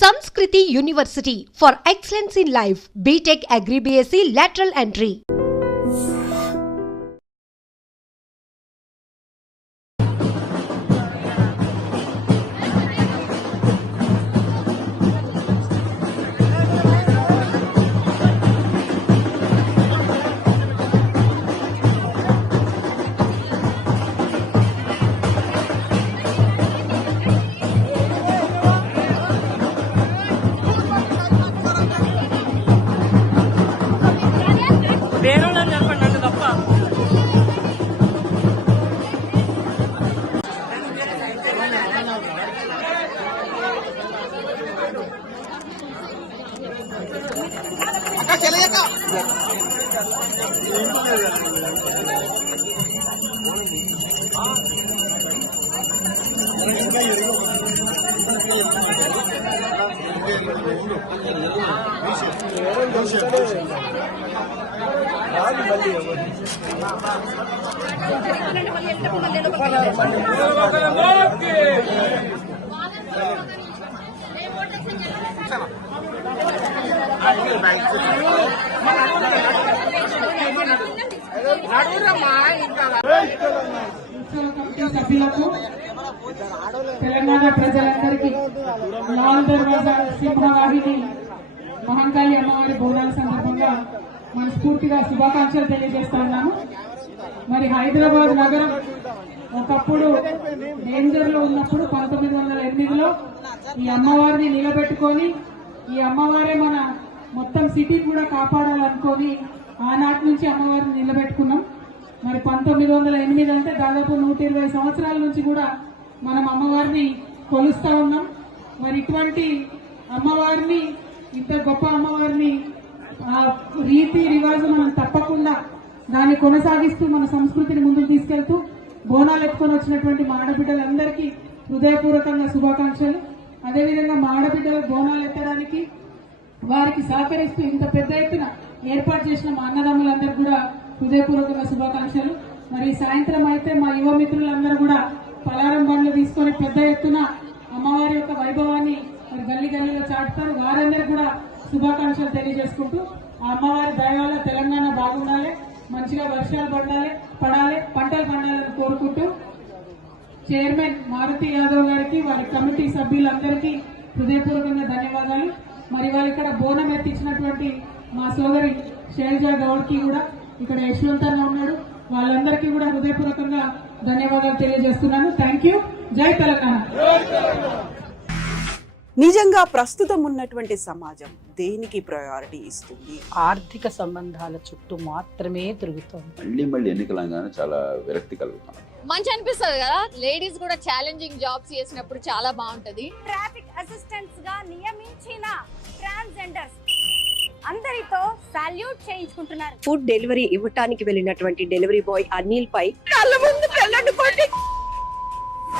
Sanskriti University for excellence in life. BTech Agri BSc lateral entry. సభ్యులకు తెలంగాణ ప్రజలందరికీ లాల్ దర్వాజా సింహవాహిని మహంకాళి అమ్మవారి బోనాల సందర్భంగా మనస్ఫూర్తిగా శుభాకాంక్షలు తెలియజేస్తున్నాము. మరి హైదరాబాద్ నగరం ఒకప్పుడు డేంజర్ లో ఉన్నప్పుడు 1908లో ఈ అమ్మవారిని నిలబెట్టుకొని ఈ అమ్మవారే మన మొత్తం సిటీ కూడా కాపాడాలనుకొని ఆనాటి నుంచి అమ్మవారిని నిలబెట్టుకున్నాం. మరి 1908 అంటే దాదాపు 120 సంవత్సరాల నుంచి కూడా మనం అమ్మవారిని కొలుస్తా ఉన్నాం. మరి ఇటువంటి అమ్మవారిని, ఇంత గొప్ప అమ్మవారిని రీతి రివాజు మనం తప్పకుండా దాన్ని కొనసాగిస్తూ మన సంస్కృతిని ముందుకు తీసుకెళ్తూ బోనాలు ఎత్తుకొని వచ్చినటువంటి మా ఆడబిడ్డలందరికీ హృదయపూర్వకంగా శుభాకాంక్షలు. అదేవిధంగా మా ఆడబిడ్డలు బోనాలు ఎత్తడానికి వారికి సహకరిస్తూ ఇంత పెద్ద ఎత్తున ఏర్పాటు చేసిన మా అన్నదమ్ములందరికీ కూడా హృదయపూర్వకంగా శుభాకాంక్షలు. మరి సాయంత్రం అయితే మా యువ మిత్రులందరూ కూడా పలారం బండ్లు తీసుకొని పెద్ద ఎత్తున అమ్మవారి యొక్క వైభవాన్ని మరి గల్లీ గల్లీలో చాటుతారు. వారందరూ కూడా శుభాకాంక్షలు తెలియజేసుకుంటూ ఆ అమ్మవారి దయవల్ల తెలంగాణ బాగుండాలి, మంచిగా వర్షాలు పడాలి, పంటలు పండాలని కోరుకుంటూ చైర్మన్ మారుతి యాదవ్ గారికి, వారి కమిటీ సభ్యులందరికీ హృదయపూర్వకంగా ధన్యవాదాలు. మరి వారు ఇక్కడ బోనం ఎత్తించినటువంటి మా సోదరి శైలజా గౌడ్ కి కూడా, ఇక్కడ యశ్వంత్ అన్న ఉన్నాడు, వాళ్ళందరికీ కూడా హృదయపూర్వకంగా ధన్యవాదాలు తెలియజేస్తున్నాను. Thank you. జై తెలంగాణ. నిజంగా ప్రస్తుతం ఉన్నటువంటి సమాజం దేనికి ప్రయారిటీ ఇస్తుంది? ఆర్థిక సంబంధాల చుట్టూ మాత్రమే తిరుగుతోంది. మళ్ళీ ఎన్నికలంగానే చాలా విరక్తి కలుగుతాం. మంచి అనిపిస్తుంది కదా, లేడీస్ కూడా ఛాలెంజింగ్ జాబ్స్ చేసినప్పుడు చాలా బాగుంటది. ట్రాఫిక్ అసిస్టెంట్స్ గా నియమించిన ట్రాన్స్జెండర్స్ అందరితో సాల్యూట్ చేయించుకుంటున్నారు. ఫుడ్ డెలివరీ ఇవ్వటానికి వెళ్ళినటువంటి డెలివరీ బాయ్ అనిల్ పై కళ్ళ ముందు